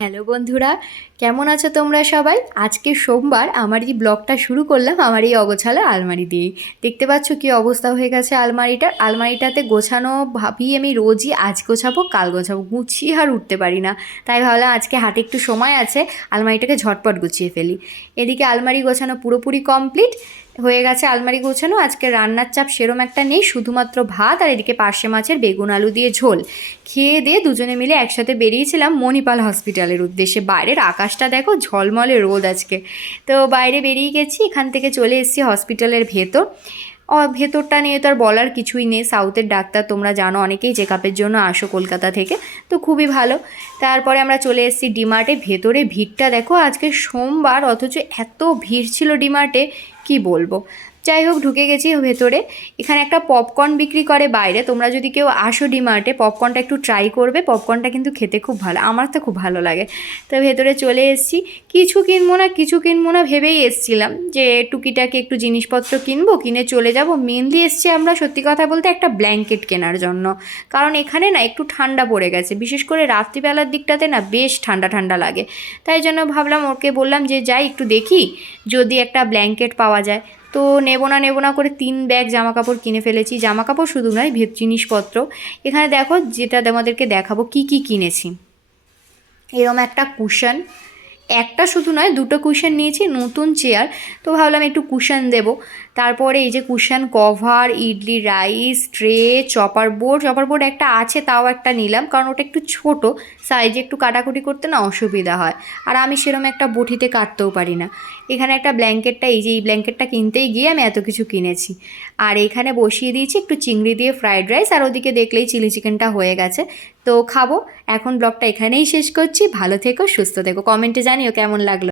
Hello বন্ধুরা, কেমন আছো তোমরা সবাই? আজকে সোমবার আমার এই ব্লগটা শুরু করলাম আমার এই অগোছালো আলমারি দিয়েই। দেখতে পাচ্ছ কি অবস্থা হয়ে গেছে আলমারিটার আলমারিটাতে গোছানো ভাবি আমি রোজই আজ গোছাবো, কাল গোছাবো, গুছিয়ে আর উঠতে পারি না। তাই ভাবলাম আজকে হাতে একটু সময় আছে, আলমারিটাকে ঝটপট গুছিয়ে ফেলি। এদিকে আলমারি গোছানো পুরোপুরি কমপ্লিট হয়ে গেছে আলমারি গোছানো। আজকে রান্নার চাপ সেরম একটা নেই, শুধুমাত্র ভাত আর এদিকে পার্শে মাছের বেগুন, আলু দিয়ে ঝোল। খেয়ে দিয়ে দুজনে মিলে একসাথে বেরিয়েছিলাম মণিপাল হসপিটালের উদ্দেশ্যে। বাইরের আকাশটা দেখো, ঝলমলে রোদ আজকে। তো বাইরে বেরিয়ে গেছি, এখান থেকে চলে এসেছি হসপিটালের ভেতর। ভেতরটা নিয়ে তো আর বলার কিছুই নেই। সাউথের ডাক্তার তোমরা জানো, অনেকেই চেক আপের জন্য আসো কলকাতা থেকে, তো খুবই ভালো। তারপরে আমরা চলে এসেছি ডিমার্টে ভেতরে ভিড়টা দেখো, আজকে সোমবার, অথচ এত ভিড় ছিল ডিমার্টে কি বলব? যাই হোক, ঢুকে গেছি ভেতরে। এখানে একটা পপকর্ন বিক্রি করে বাইরে। তোমরা যদি কেউ আসো ডিমার্টে পপকর্নটা একটু ট্রাই করবে। পপকর্নটা কিন্তু খেতে খুব ভালো, আমার তো খুব ভালো লাগে। তো ভেতরে চলে এসেছি। কিছু কিনবো না, কিছু কিনবো না ভেবেই এসছিলাম যে টুকিটাকে একটু জিনিসপত্র কিনবো, কিনে চলে যাব। মেনলি এসছি আমরা, সত্যি কথা বলতে, একটা ব্ল্যাঙ্কেট কেনার জন্য। কারণ এখানে না, একটু ঠান্ডা পড়ে গেছে। বিশেষ করে রাত্রিবেলার দিকটাতে না, বেশ ঠান্ডা ঠান্ডা লাগে। তাই জন্য ভাবলাম, ওকে বললাম যে, যাই, একটু দেখি যদি একটা ব্ল্যাঙ্কেট পাওয়া যায়। তো নেব না নেব না করে তিন ব্যাগ জামা কাপড় কিনে ফেলেছি। জামা কাপড় শুধু নয়, ভেত জিনিসপত্র। এখানে দেখো, যেটা তোমাদেরকে দেখাবো, কি কি কিনেছি। এরম একটা কুশন একটা শুধু নয়, দুটো কুশন নিয়েছি, নতুন চেয়ার তো ভাবলাম একটু কুশন দেব। তারপরে এই যে cushion cover idli rice tray chopper board chopper board একটা আছে, তাও একটা নিলাম, কারণ ওটা একটু ছোট সাইজে একটু কাটাকুটি করতে না অসুবিধা হয়। আর আমি সেরকম একটা বটিতে কাটতেও পারি না। এখানে একটা ব্ল্যাঙ্কেটটা, এই যে এই ব্ল্যাঙ্কেটটা কিনতেই গিয়ে আমি এত কিছু কিনেছি। আর এখানে বসিয়ে দিয়েছি একটু চিংড়ি দিয়ে ফ্রাইড রাইস আর ওদিকে দেখলেই চিলি চিকেনটা হয়ে গেছে। তো খাব। এখন ব্লগটা এখানেই শেষ করছি। ভালো থেকো, সুস্থ থেকো। কমেন্টে জানিও কেমন লাগল।